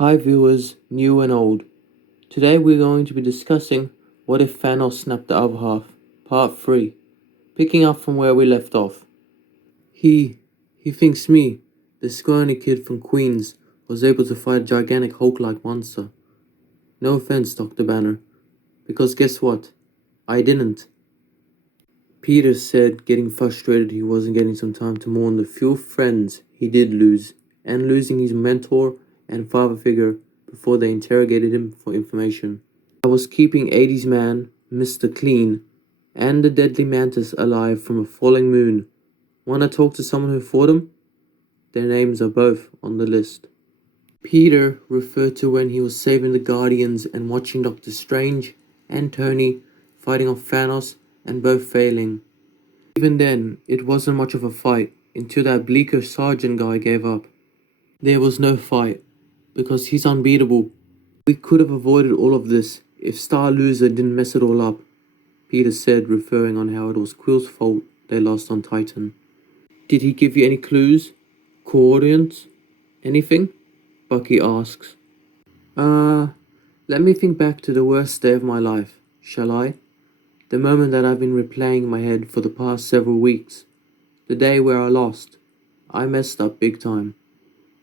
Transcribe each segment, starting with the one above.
Hi viewers, new and old. Today we're going to be discussing What if Thanos snapped the other half, part 3, picking up from where we left off. He thinks me, the scrawny kid from Queens, was able to fight a gigantic Hulk-like monster. No offense, Dr. Banner, because guess what? I didn't. Peter said, getting frustrated he wasn't getting some time to mourn the few friends he did lose, and losing his mentor and father figure before they interrogated him for information. I was keeping 80s man, Mr. Clean, and the deadly mantis alive from a falling moon. Wanna talk to someone who fought him? Their names are both on the list. Peter referred to when he was saving the Guardians and watching Doctor Strange and Tony fighting off Thanos and both failing. Even then, it wasn't much of a fight until that bleaker sergeant guy gave up. There was no fight, because he's unbeatable. We could have avoided all of this if Star Loser didn't mess it all up, Peter said, referring on how it was Quill's fault they lost on Titan. Did he give you any clues? Coordinates? Anything? Bucky asks. Let me think back to the worst day of my life, shall I? The moment that I've been replaying in my head for the past several weeks. The day where I lost. I messed up big time,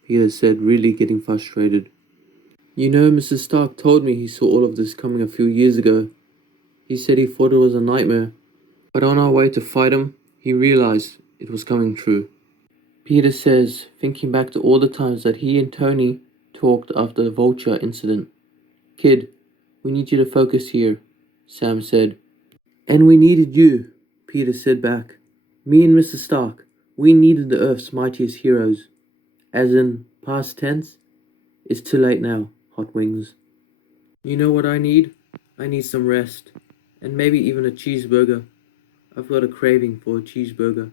Peter said, really getting frustrated. You know, Mr. Stark told me he saw all of this coming a few years ago. He said he thought it was a nightmare. But on our way to fight him, he realized it was coming true. Peter says, thinking back to all the times that he and Tony talked after the Vulture incident. Kid, we need you to focus here, Sam said. And we needed you, Peter said back. Me and Mr. Stark, we needed the Earth's mightiest heroes. As in, past tense? It's too late now, Hot Wings. You know what I need? I need some rest. And maybe even a cheeseburger. I've got a craving for a cheeseburger,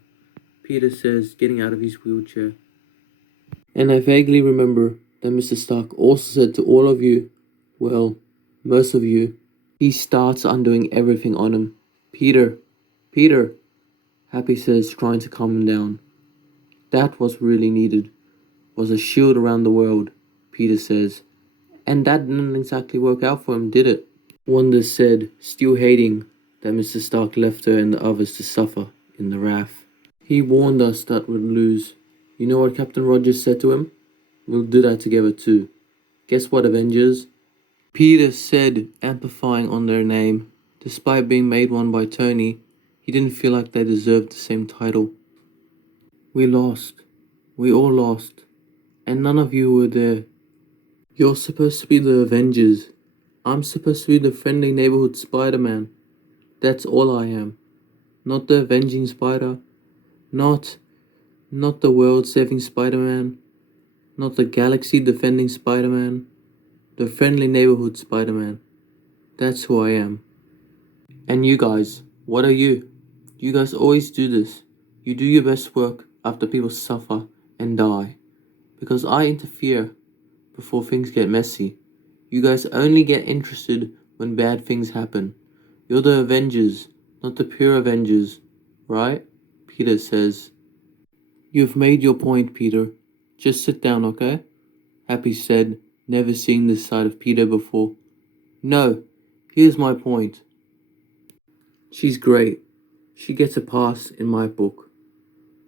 Peter says, getting out of his wheelchair. And I vaguely remember that Mr. Stark also said to all of you, well, most of you, he starts undoing everything on him. Peter, Happy says, trying to calm him down. That was really needed, was a shield around the world, Peter says. And that didn't exactly work out for him, did it? Wanda said, still hating that Mr. Stark left her and the others to suffer in the wrath. He warned us that we'd lose. You know what Captain Rogers said to him? We'll do that together too. Guess what, Avengers? Peter said, amplifying on their name. Despite being made one by Tony, he didn't feel like they deserved the same title. We lost. We all lost. And none of you were there. You're supposed to be the Avengers. I'm supposed to be the friendly neighborhood Spider-Man. That's all I am. Not the avenging Spider. Not the world-saving Spider-Man. Not the galaxy-defending Spider-Man. The friendly neighborhood Spider-Man. That's who I am. And you guys, what are you? You guys always do this. You do your best work after people suffer and die. Because I interfere before things get messy. You guys only get interested when bad things happen. You're the Avengers, not the pure Avengers, right? Peter says. You've made your point, Peter. Just sit down, okay? Happy said, never seeing this side of Peter before. No, here's my point. She's great. She gets a pass in my book,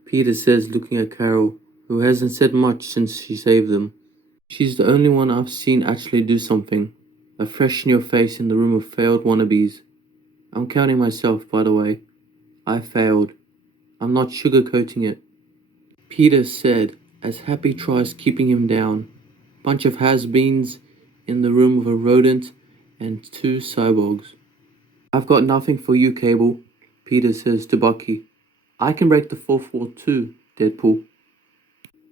Peter says, looking at Carol, who hasn't said much since she saved them. She's the only one I've seen actually do something. A fresh in your face in the room of failed wannabes. I'm counting myself, by the way. I failed. I'm not sugarcoating it. Peter said, as Happy tries keeping him down. Bunch of has-beens in the room of a rodent and two cyborgs. I've got nothing for you, Cable, Peter says to Bucky. I can break the fourth wall too, Deadpool.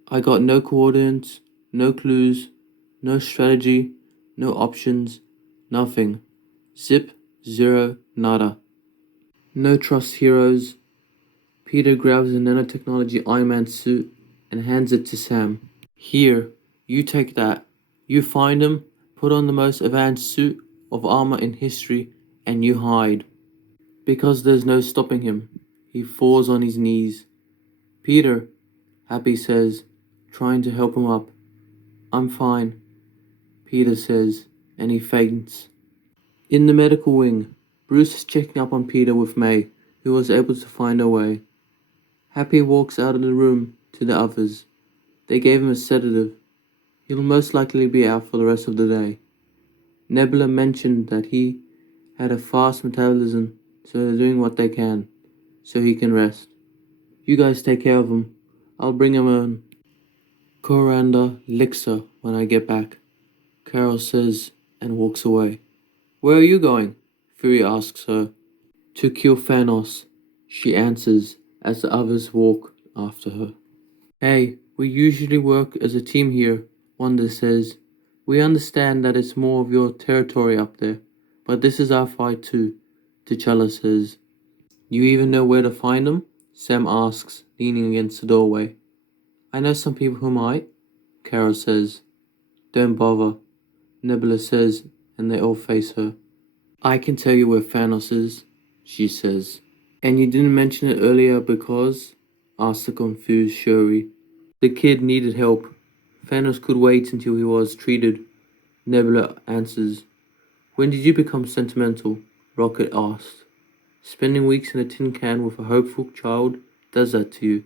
I got no coordinates, no clues, no strategy, no options, nothing. Zip, zero, nada. No trust heroes. Peter grabs a nanotechnology Iron Man suit and hands it to Sam. Here, you take that. You find him, put on the most advanced suit of armor in history, and you hide. Because there's no stopping him. He falls on his knees. Peter, Happy says, trying to help him up. I'm fine. Peter says, and he faints. In the medical wing, Bruce is checking up on Peter with May, who was able to find her way. Happy walks out of the room to the others. They gave him a sedative. He'll most likely be out for the rest of the day. Nebula mentioned that he had a fast metabolism, so they're doing what they can, so he can rest. You guys take care of him. I'll bring him in. Coranda licks her when I get back, Carol says, and walks away. Where are you going? Fury asks her. To kill Thanos, she answers as the others walk after her. Hey, we usually work as a team here, Wanda says. We understand that it's more of your territory up there, but this is our fight too, T'Challa says. You even know where to find them? Sam asks, leaning against the doorway. I know some people who might, Carol says. Don't bother, Nebula says, and they all face her. I can tell you where Thanos is, she says. And you didn't mention it earlier because? Asked the confused Shuri. The kid needed help. Thanos could wait until he was treated, Nebula answers. When did you become sentimental? Rocket asked. Spending weeks in a tin can with a hopeful child does that to you.